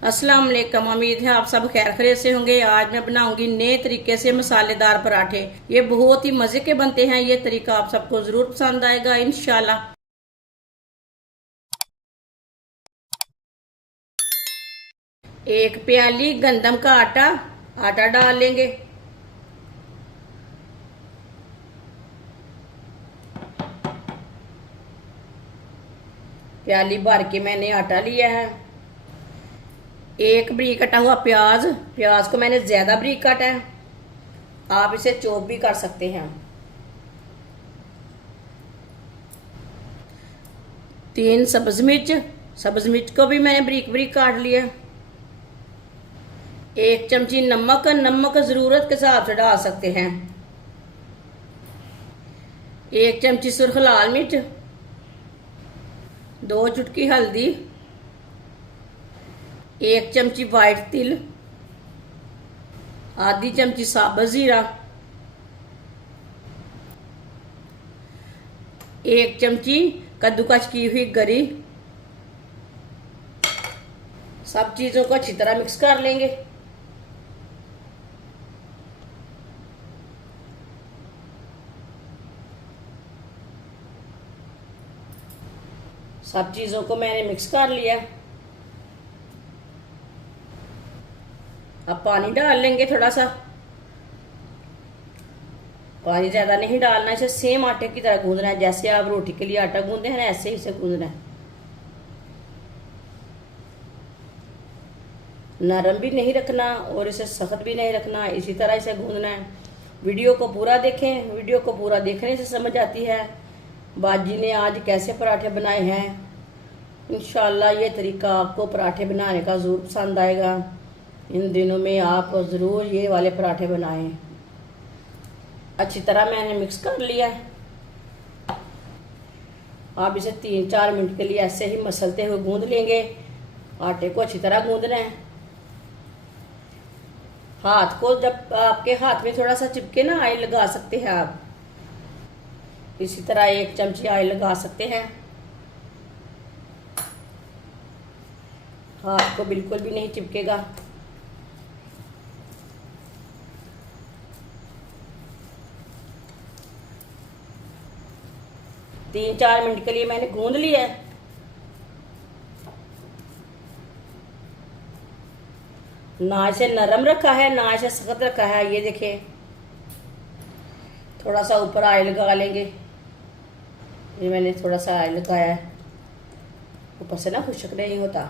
अस्सलाम वालेकुम। उम्मीद है आप सब खैर खैरियत से होंगे। आज मैं बनाऊंगी नए तरीके से मसालेदार पराठे। ये बहुत ही मजे के बनते हैं। ये तरीका आप सबको जरूर पसंद आएगा इंशाल्लाह। एक प्याली गंदम का आटा आटा डाल लेंगे। प्याली भर के मैंने आटा लिया है। एक बरीक कटा हुआ प्याज, प्याज को मैंने ज्यादा बरीक काटा है। आप इसे चॉप भी कर सकते हैं। 3 सब्ज मिर्च, सब्ज मिर्च को भी मैंने बरीक बरीक काट लिया। 1 चमची नमक, नमक जरूरत के हिसाब से डाल सकते हैं। 1 चमची सुर्ख लाल मिर्च, 2 चुटकी हल्दी, 1 चमची वाइट तिल, आधी चमची साबुत जीरा, 1 चमची कद्दूकस की हुई गरी। सब चीजों को अच्छी तरह मिक्स कर लेंगे। सब चीजों को मैंने मिक्स कर लिया। अब पानी डाल लेंगे थोड़ा सा। पानी ज्यादा नहीं डालना, इसे सेम आटे की तरह गूंदना है। जैसे आप रोटी के लिए आटा गूंदते हैं ना, ऐसे ही इसे गूंदना है। नरम भी नहीं रखना और इसे सख्त भी नहीं रखना, इसी तरह इसे गूंदना है। वीडियो को पूरा देखें। वीडियो को पूरा देखने से समझ आती है बाजी ने आज कैसे पराठे बनाए हैं। इंशाल्लाह ये तरीका आपको पराठे बनाने का जरूर पसंद आएगा। इन दिनों में आप ज़रूर ये वाले पराठे बनाएं। अच्छी तरह मैंने मिक्स कर लिया है। आप इसे 3-4 मिनट के लिए ऐसे ही मसलते हुए गूंद लेंगे। आटे को अच्छी तरह गूंदना है। हाथ को, जब आपके हाथ में थोड़ा सा चिपके ना, ऑयल लगा सकते हैं आप। इसी तरह 1 चमची ऑयल लगा सकते हैं। हाथ को बिल्कुल भी नहीं चिपकेगा। तीन 4 मिनट के लिए मैंने गूंद लिया है। ना इसे नरम रखा है ना इसे सख्त रखा है। ये देखिए, थोड़ा सा ऊपर ऑयल लगा लेंगे। ये मैंने थोड़ा सा ऑयल लगाया है, ऊपर से ना खुश्क नहीं होता।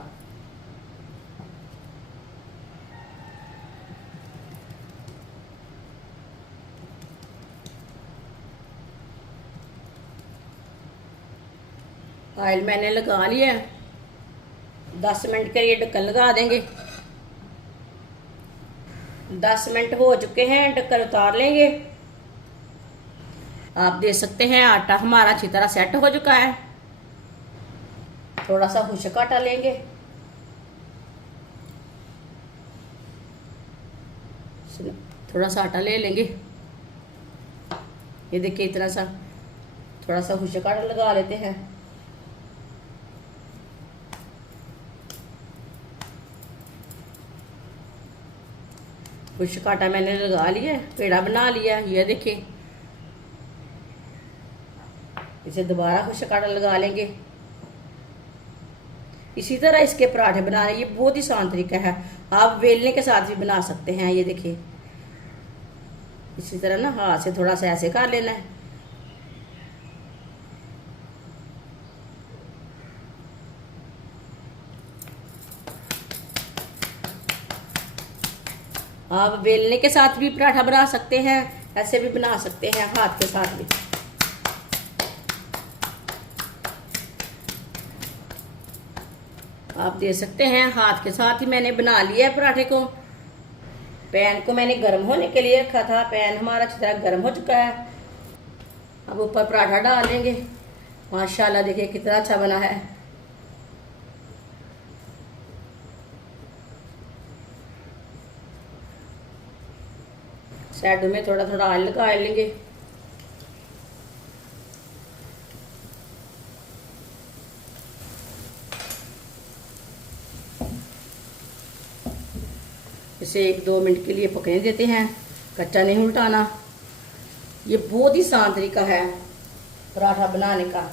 ऑयल मैंने लगा लिया है। 10 मिनट के लिए ढक्कन लगा देंगे। 10 मिनट हो चुके हैं, ढक्कन उतार लेंगे। आप देख सकते हैं आटा हमारा अच्छी तरह सेट हो चुका है। थोड़ा सा खुश्क आटा लेंगे। थोड़ा सा आटा ले लेंगे। ये देखिए, इतना सा थोड़ा सा खुश्क आटा लगा लेते हैं। खुश्क आटा मैंने लगा लिया, पेड़ा बना लिया। ये देखिए, इसे दोबारा खुश्क आटा लगा लेंगे। इसी तरह इसके पराठे बनाने, ये बहुत ही आसान तरीका है। आप बेलने के साथ भी बना सकते हैं। ये देखिए, इसी तरह ना हाथ से थोड़ा सा ऐसे कर लेना है। आप बेलने के साथ भी पराठा बना सकते हैं, ऐसे भी बना सकते हैं, हाथ के साथ भी। आप देख सकते हैं हाथ के साथ ही मैंने बना लिया है पराठे को। पैन को मैंने गर्म होने के लिए रखा था। पैन हमारा अच्छी तरह गर्म हो चुका है। अब ऊपर पराठा डाल लेंगे। माशाल्लाह देखिए कितना अच्छा बना है। साइड में थोड़ा थोड़ा ऑयल लगा लेंगे। इसे 1-2 मिनट के लिए पकने देते हैं, कच्चा नहीं उल्टाना। ये बहुत ही आसान तरीका है पराठा बनाने का।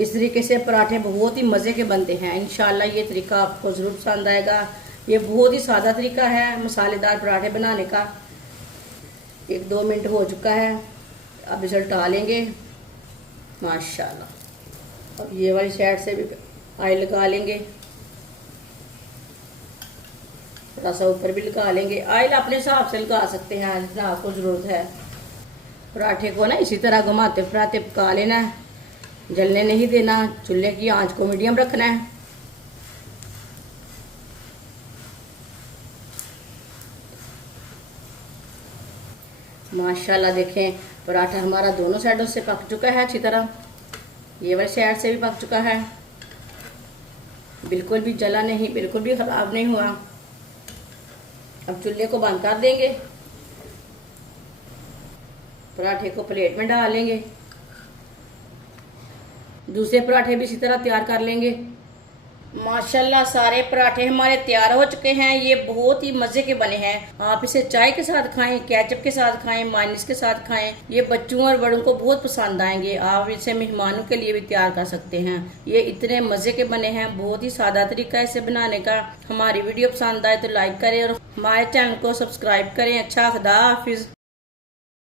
इस तरीके से पराठे बहुत ही मज़े के बनते हैं। इंशाल्लाह ये तरीका आपको ज़रूर पसंद आएगा। ये बहुत ही सादा तरीका है मसालेदार पराठे बनाने का। 1-2 मिनट हो चुका है, अब इसे उल्टा लेंगे माशाल्लाह। अब ये वाली साइड से भी ऑयल लगा लेंगे, थोड़ा सा ऊपर भी लगा लेंगे। ऑयल अपने हिसाब से लगा सकते हैं जितना आपको ज़रूरत है। पराठे को ना इसी तरह घुमाते फिराते पका लेना है, जलने नहीं देना। चूल्हे की आंच को मीडियम रखना है। माशाल्लाह देखें पराठा हमारा दोनों साइडों से पक चुका है अच्छी तरह। ये वाली साइड से भी पक चुका है, बिल्कुल भी जला नहीं, बिल्कुल भी खराब नहीं हुआ। अब चूल्हे को बंद कर देंगे, पराठे को प्लेट में डाल लेंगे। दूसरे पराठे भी इसी तरह तैयार कर लेंगे। माशाल्लाह सारे पराठे हमारे तैयार हो चुके हैं। ये बहुत ही मज़े के बने हैं। आप इसे चाय के साथ खाएं, केचप के साथ खाएं, मायोनीज के साथ खाएं। ये बच्चों और बड़ों को बहुत पसंद आएंगे। आप इसे मेहमानों के लिए भी तैयार कर सकते हैं। ये इतने मज़े के बने हैं, बहुत ही सादा तरीका है इसे बनाने का। हमारी वीडियो पसंद आए तो लाइक करें और हमारे चैनल को सब्सक्राइब करें। अच्छा, खुदा हाफिज।